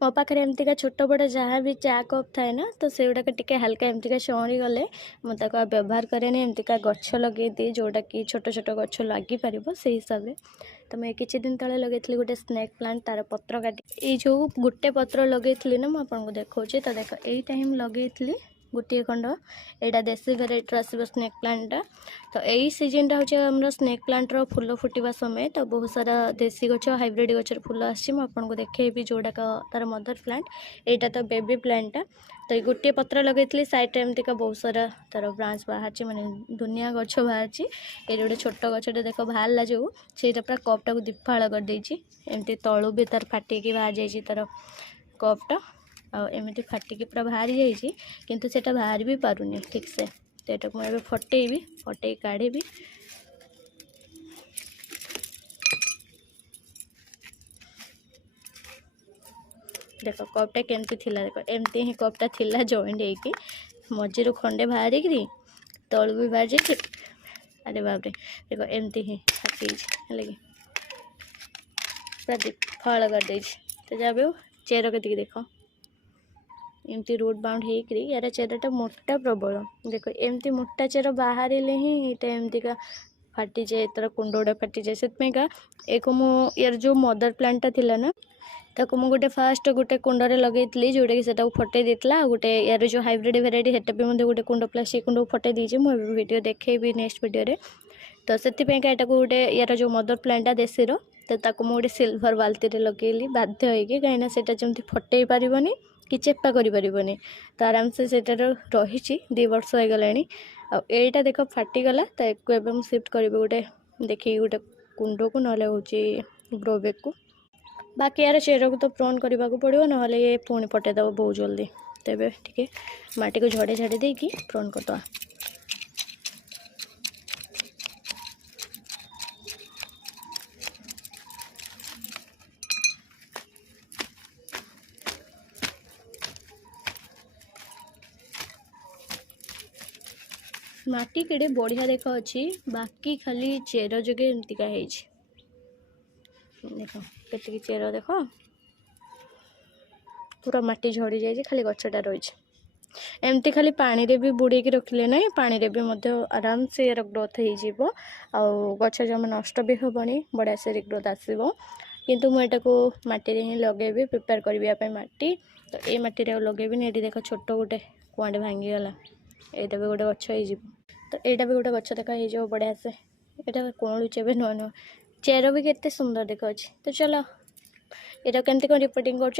मो पाखे एमतीका छोट बड़ जहाँ भी चा कप थाए ना तो से गुड़ाक टिके हल्का एमतीका शहरी गले मुझे व्यवहार कैनि एमतीका गछ लगे दिए जोटा कि छोट छोट गछ लगी पार से हिसाब से। तो मैं किसी दिन तले लगे गोटे स्नेक प्लांट तार पत्र काटी ये जो गोटे पत्र लगे ना मुझे देखा तो देख यहीटा ही लगे गोटे खंड यहाँ देसी भेराइटर आसो स्नेक प्लांटा। तो यही सीजन हूँ स्नेक प्लांटर फूल फुटा समय तो बहुत सारा देसी गच हाइब्रिड गचर फूल आपको देखी जोड़ाक तार मदर प्लांट यहाँ तो बेबी प्लांटा। तो ये गोटे पत्र लगे साइड एमतीका बहुत सारा तार ब्रांच बाहर माने दुनिया गछ बाहर ये गोटे छोट गछटे देख बाहर जो से पूरा कपटा को दिफाड़ कर एमती तलू भी तार फाटिकी बाहर जाइए तार कपटा आमती फाटिकी पूरा बाहरी जाइए किंतु सेटा बाहर भी पारुनी ठीक से। तो यहाँ मुझे फटेबी फटे काढ़ी देख कपटा केमती थिला देख एमती ही कपटा थिला जॉइंट होगी मझीर खंडे बाहर तलू भी बाहर जाइए। अरे बाप रे देख एमती ही फाटी है पूरा दिफाड़ कर दे। तो जब चेर के देख एमती रूट बाउंड होकर यार चेरटा मोटा प्रबल देख एमती मोटा चेर बाहर ही एमती का फाटी जाए तार कुंड गुड़ा फाटी जाए से एक मु यार जो मदर प्लांटा थिला ना ताको मु गोटे फास्ट गोटे कुंडे लगे जोटा कि फटे देता गोटे यार जो हाइब्रिड भेराइटी हेटा भी गोटे कुंड प्लास्टिक कुंड फटे देती मुझे वीडियो देखेबी नेक्स्ट वीडियो। तो से यहाँ गोटे यार जो मदर प्लांटा देसी तो ताको मु गोटे सिल्वर बाल्टी लगेली बाध्य होगी कहीं से जमी फटे पारनी कि चेपा करें तो आराम से रही 2 वर्ष हो गला। आईटा देख फाटीगला तो एक सिफ्ट करी गोटे देखिए गोटे कुंड को ना हूँ ग्रो बैग को बाकी यार चेर को तो प्रोन करने को पड़ो ना ये पुणी फटेदब बहुत जल्दी। तेरे टे माटी को झड़े झाड़ी देकी प्रोन करदे। माटी केड़े बढ़िया देख अच्छी बाकी खाली चेर जगे एमतीका देख के चेर देख पूरा माटी झड़ी जाए खाली गछटा रही एमती खाली पानी रे भी बुड़े की रखिले ना पानी रे भी आराम से यार ग्रोथ हो गछ जमा नष्ट भी हेनी बढ़िया से ग्रोथ आसो। किंतु मुझे को माटी रे ही लगेबी प्रिपेयर करने माटी। तो ये माटी रे लगेबी ये देख छोट गोटे कुआँटे भांगीगला यहाँ भी गोटे गछ हो। तो यहाँ भी गोटे गछ देखा हो बढ़िया से यहाँ कौलुचे भी नुआ नुआ चेर भी केते सुंदर देख अच्छी। तो चलो यहाँ केमती कौन रिपोर्टिंग कर